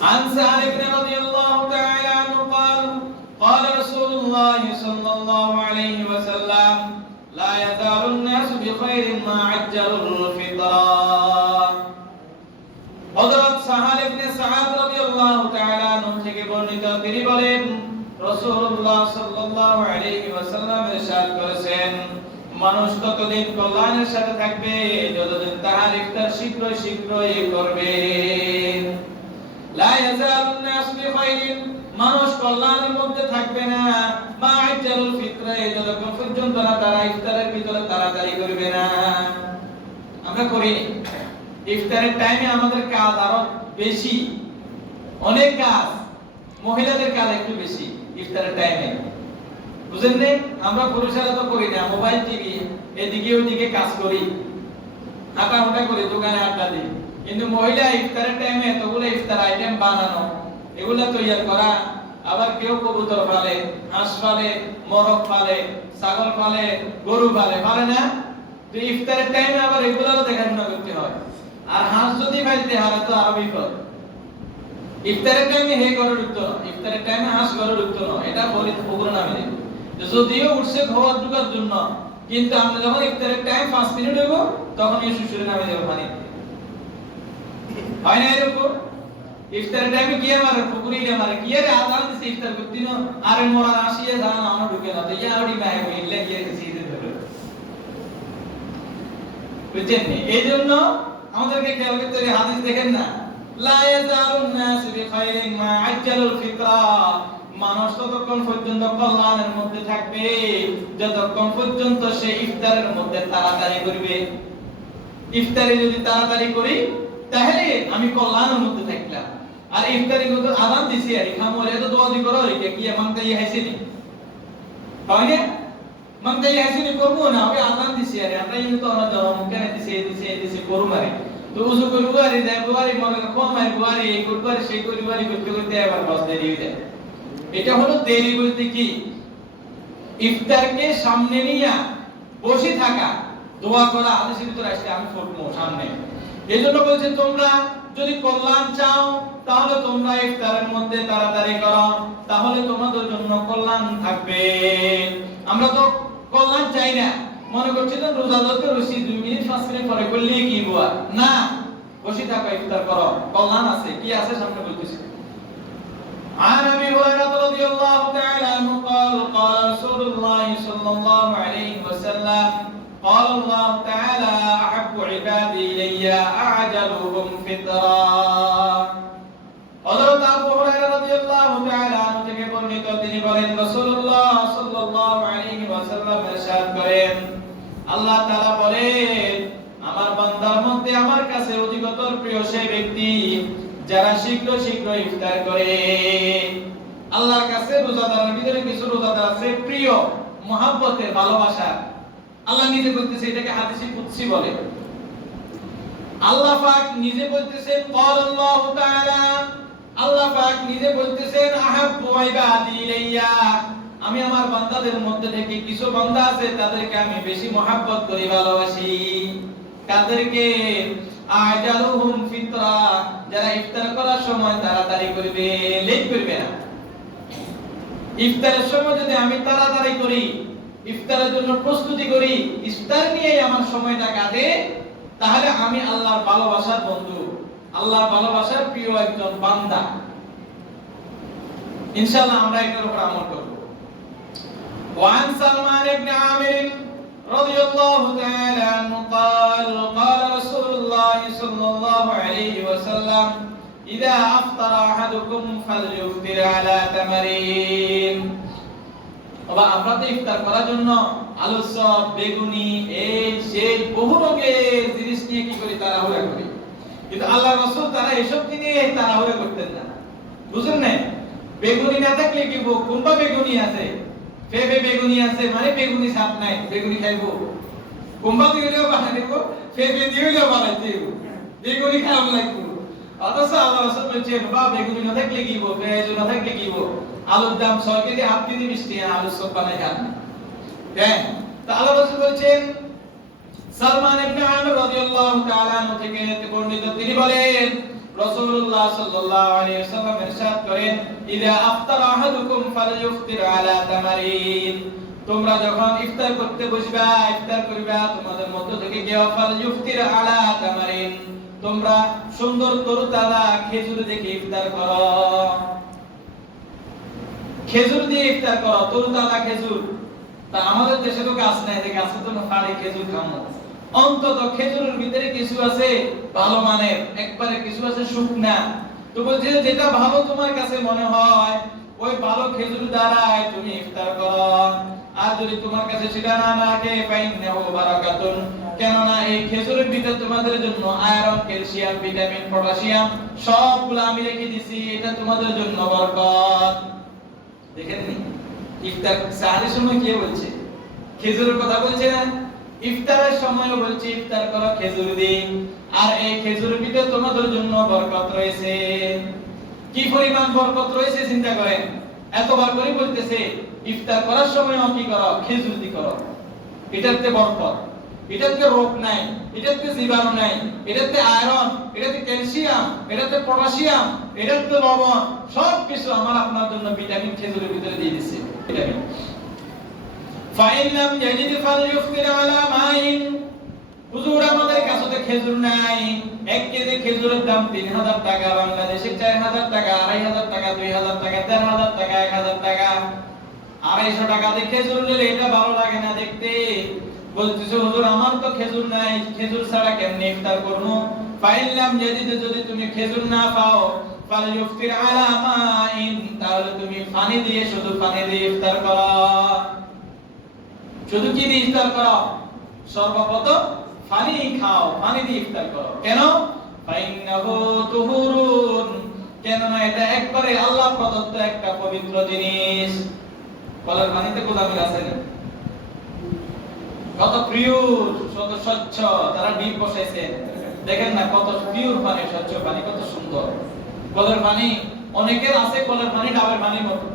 عن سعد بن رضي الله تعالى عنه قال قال رسول الله صلى الله عليه وسلم لا يزال الناس بخير ما عجلوا الفطر হযরত সাহাল ইবনে সাআদ রাদিয়াল্লাহু তাআলা আনহু থেকে বর্ণিত তিনি বলেন রাসূলুল্লাহ সাল্লাল্লাহু আলাইহি ওয়াসাল্লাম ইরশাদ করেছেন মানুষ ততদিন কল্যাণের সাথে থাকবে যতদিন তাহার ইফতার শীঘ্রই করবে লা ইয়াজালুন নাস বিখাইরিন মানুষ কল্যাণের মধ্যে থাকবে না মা আজ্জালুল ফিতরা যতক্ষণ পর্যন্ত না তারা ইফতারের ভিতরে তাড়াতাড়ি করবে না আমরা করি ইফতারের টাইমে আমাদের কাজ আরো বেশি অনেক কাজ মহিলাদের কাজ একটু বেশি ইফতারের টাইমে বুঝেন না আমরা পুরুষেরা তো করি না মোবাইল টিভি এদিকে ওদিকে কাজ করি হাঁটাহুটা করি দোকানে আড্ডা দিই কিন্তু মহিলা ইফতারের টাইমে এতগুলো ইফতার আইটেম বানানো এগুলা তৈরি করা আবার কেউ কবুতর পালে হাঁস পালে মোরগ পালে ছাগল পালে গরু পালে না তো ইফতারের টাইমে আবার এগুলারও দেখাশোনা করতে হয় আর হাঁস যদি পাইতে হারে তো আরো বিপদ ইফতারের টাইমে হে করে ঢুকতো না ইফতারের টাইমে হাঁস করে ঢুকতো না এটা বলি পুকুর নামে যদিও উঠছে খাওয়ার ঢুকার জন্য কিন্তু আমরা যখন ইফতারের টাইম 5 মিনিট হইব তখন এই শ্বশুরের নামে যাবো পানি হয় না এরকম ইফতারের টাইমে কি আমার পুকুরি আমার কি আরে আজান দিছে ইফতার করতে না আরে মোরা আসিয়ে জানা আমরা ঢুকে না তো ইয়া ওডি ভাই বললে কি রে সিজে ধরে বুঝছেন এইজন্য আমাদেরকে খেয়াল করতে হবে হাদিস দেখেন না লা ইয়াজালুন নাস বিখাইরিন মা আজ্জালুল ফিতরা মানুষ ততক্ষণ পর্যন্ত কল্যাণের মধ্যে থাকবে যতক্ষণ পর্যন্ত সে ইফতারের মধ্যে তাড়াতাড়ি করবে ইফতারে যদি তাড়াতাড়ি করি তাহলে আমি কল্যাণের মধ্যে থাকলাম আর ইফতারি মধ্যে আযান দিছি আর খামরে তো দোয়া দি করো রে কি মানতে হাইছে নি হয় না মানতে হাইছে নি করব না ওই আযান দিছি আর আমরা ইনি তো আমরা জন্ম কেন দিছি করু মারে তো উজু করি বুয়ারি দেয় বুয়ারি মনে কম হয় বুয়ারি এই করবারি সেই করিবারি করতে করতে আবার বাস দেরি হয়ে যায় এটা হলো দেরি বলতে কি ইফতারকে সামনে নিয়ে বসে থাকা দোয়া করা হাদিসের ভিতরে আসছে আমি পড়বো সামনে এজন্য বলছে তোমরা যদি কল্যাণ চাও তাহলে তোমরা ইফতারের মধ্যে তাড়াতাড়ি করো তাহলে তোমাদের জন্য কল্যাণ থাকবে আমরা তো কল্যাণ চাই না মনে করছি তো রোজা ধরতে রশি 2 মিনিট 5 মিনিট পরে করলেই কি বুয়া না বসে থাকো ইফতার করো কল্যাণ আছে কি আছে সামনে বলতেছি عن ابي هريره رضي الله تعالى عنه قال قال رسول الله صلى الله عليه وسلم قال الله تعالى احب عبادي الي اعجلهم فطرا حضرت আবু হুরায়রা রাদিয়াল্লাহু তাআলা আনহু থেকে বর্ণিত তিনি বলেন রাসূলুল্লাহ সাল্লাল্লাহু আলাইহি ওয়াসাল্লাম ইরশাদ করেন আল্লাহ তাআলা বলেন আমার বান্দার মধ্যে আমার কাছে অধিকতর প্রিয় সেই ব্যক্তি যারা শীঘ্র ইফতার করে আল্লাহর কাছে রোজাদারের ভিতরে কিছু রোজাদার আছে প্রিয় মহব্বতের ভালোবাসা আল্লাহ নিজে বলতেছে এটাকে হাদিসে কুদসি বলে আল্লাহ পাক নিজে বলতেছেন ক্বালাল্লাহু তাআলা আল্লাহ পাক নিজে বলতেছেন আহাব্বু ইবাদি ইলাইয়া আমি আমার বান্দাদের মধ্যে থেকে কিছু বান্দা আছে তাদেরকে আমি বেশি মহব্বত করি ভালোবাসি তাদেরকে আজালুহুম ফিতরা যারা ইফতার করার সময় তাড়াতাড়ি করবে লেট করবে না ইফতারের সময় যদি আমি তাড়াতাড়ি করি ইফতারের জন্য প্রস্তুতি করি ইফতার নিয়ে আমার সময়টা কাটে তাহলে আমি আল্লাহর ভালোবাসার বন্ধু আল্লাহর ভালোবাসার প্রিয় একজন বান্দা ইনশাআল্লাহ আমরা এটার উপর আমল করব ওয়ান সালমান ইবনে আমির رضي الله تعالى عنه قال قال رسول الله صلى الله عليه وسلم إذا أفطر أحدكم فليفطر على تمرين বাবা আমরা তো ইফতার করার জন্য আলু চপ বেগুনি এই সেই বহু রকমের জিনিস নিয়ে কি করি তাড়াহুড়া করি কিন্তু আল্লাহর রাসূল তারা এসব নিয়ে তাড়াহুড়া করতেন না বুঝলেন না বেগুনি না থাকলে কি কোনটা বেগুনি আছে ফেবে বেগুনি আছে মানে বেগুনি সাপ নাই বেগুনি খাইবো কোনবা দিলেও বানাই দেব ফেবে দিলেও বানাই দেব বেগুনি খাওয়া লাগবে অথচ আল্লাহ রাসূল বলেছেন বা বেগুনি না থাকলে কি হবে পেঁয়াজ না থাকলে কি হবে আলুর দাম 6 কেজি 8 কেজি মিষ্টি আলু সব বানাই খান হ্যাঁ তো আল্লাহ রাসূল বলেছেন সালমান ইবনে আমির রাদিয়াল্লাহু তাআলা আনহু থেকে বর্ণিত তিনি বলেন রাসূলুল্লাহ সাল্লাল্লাহু আলাইহি ওয়াসাল্লাম ইরশাদ করেন, ইযা আফতারা আহাদুকুম ফালইফতির আলা তামারিন। তোমরা যখন ইফতার করতে বসবা, ইফতার করবা, তোমাদের মধ্য থেকে কেউ ফালইফতির আলা তামারিন, তোমরা সুন্দর তরতাজা খেজুর দিয়ে ইফতার করো। খেজুর দিয়ে ইফতার করো, তরতাজা খেজুর। তা আমাদের দেশে তো গাছ নাই, যে গাছে তো পাড়ে খেজুর খামো। অন্তত খেজুরের ভিতরে কিছু আছে ভালো মানের, একবারে কিছু আছে শুকনা। তো বলছে যেটা ভালো তোমার কাছে মনে হয় ওই ভালো খেজুর দ্বারাই তুমি ইফতার করো। আর যদি তোমার কাছে সেটা না থাকে ফাইন্নাহু বারাকাতুন, কেননা এই খেজুরের ভিতরে তোমাদের জন্য আয়রন, ক্যালসিয়াম, ভিটামিন, পটাশিয়াম সবগুলো আমি রেখে দিছি, এটা তোমাদের জন্য বরকত। দেখেননি ইফতার সাহারির সময় কে বলছে? খেজুরের কথা বলছে না? ইফতারের সময়ও বলছে ইফতার করো খেজুর দিয়ে, আর এই খেজুরের ভিতরে তোমাদের জন্য বরকত রয়েছে। কি পরিমাণ বরকত রয়েছে চিন্তা করেন। এতবার করে বলতেছে ইফতার করার সময়ও কি করো? খেজুর দিয়ে করো। এটাতে বরকত, এটাতে রোগ নাই, এটাতে জীবাণু নাই, এটাতে আয়রন, এটাতে ক্যালসিয়াম, এটাতে পটাশিয়াম, এটাতে লবণ, সব কিছু আমার আপনার জন্য ভিটামিন খেজুরের ভিতরে দিয়ে দিয়েছে। ভিটামিন ফাইন লাম ইয়াজিদ ফালইফতির আলা মাইন। হুজুর আমাদের কাছে তো খেজুর নাই, 1 কেজি খেজুরের দাম 3000 টাকা, বাংলাদেশে 4000 টাকা, 2500 টাকা, 2000 টাকা, 13000 টাকা, 1000 টাকা। 250 টাকা দিয়ে খেজুর নিলে এটা ভালো লাগে না দেখতে। বলতেছে হুজুর আমার তো খেজুর নাই, খেজুর ছাড়া কেমনে ইফতার করব? ফাইন লাম ইয়াজিদ, যদি তুমি খেজুর না পাও, ফালইফতির আলা মাইন, তাহলে তুমি পানি দিয়ে, শুধু পানি দিয়ে ইফতার করো। শুধু কি দিয়ে ইফতার করো? সর্বপ্রথম পানি খাও, পানি দিয়ে ইফতার করো। কেন? ফাইন্নাহু তুহুরুন, কেননা এটা একবারে আল্লাহ প্রদত্ত একটা পবিত্র জিনিস। কলের পানিতে গোলামি আছে না? কত পিওর, কত স্বচ্ছ, তারা ডিপ বসাইছে, দেখেন না কত পিওর পানি, স্বচ্ছ পানি, কত সুন্দর। কলের পানি অনেকের আছে, কলের পানি ডাবের পানির মতো,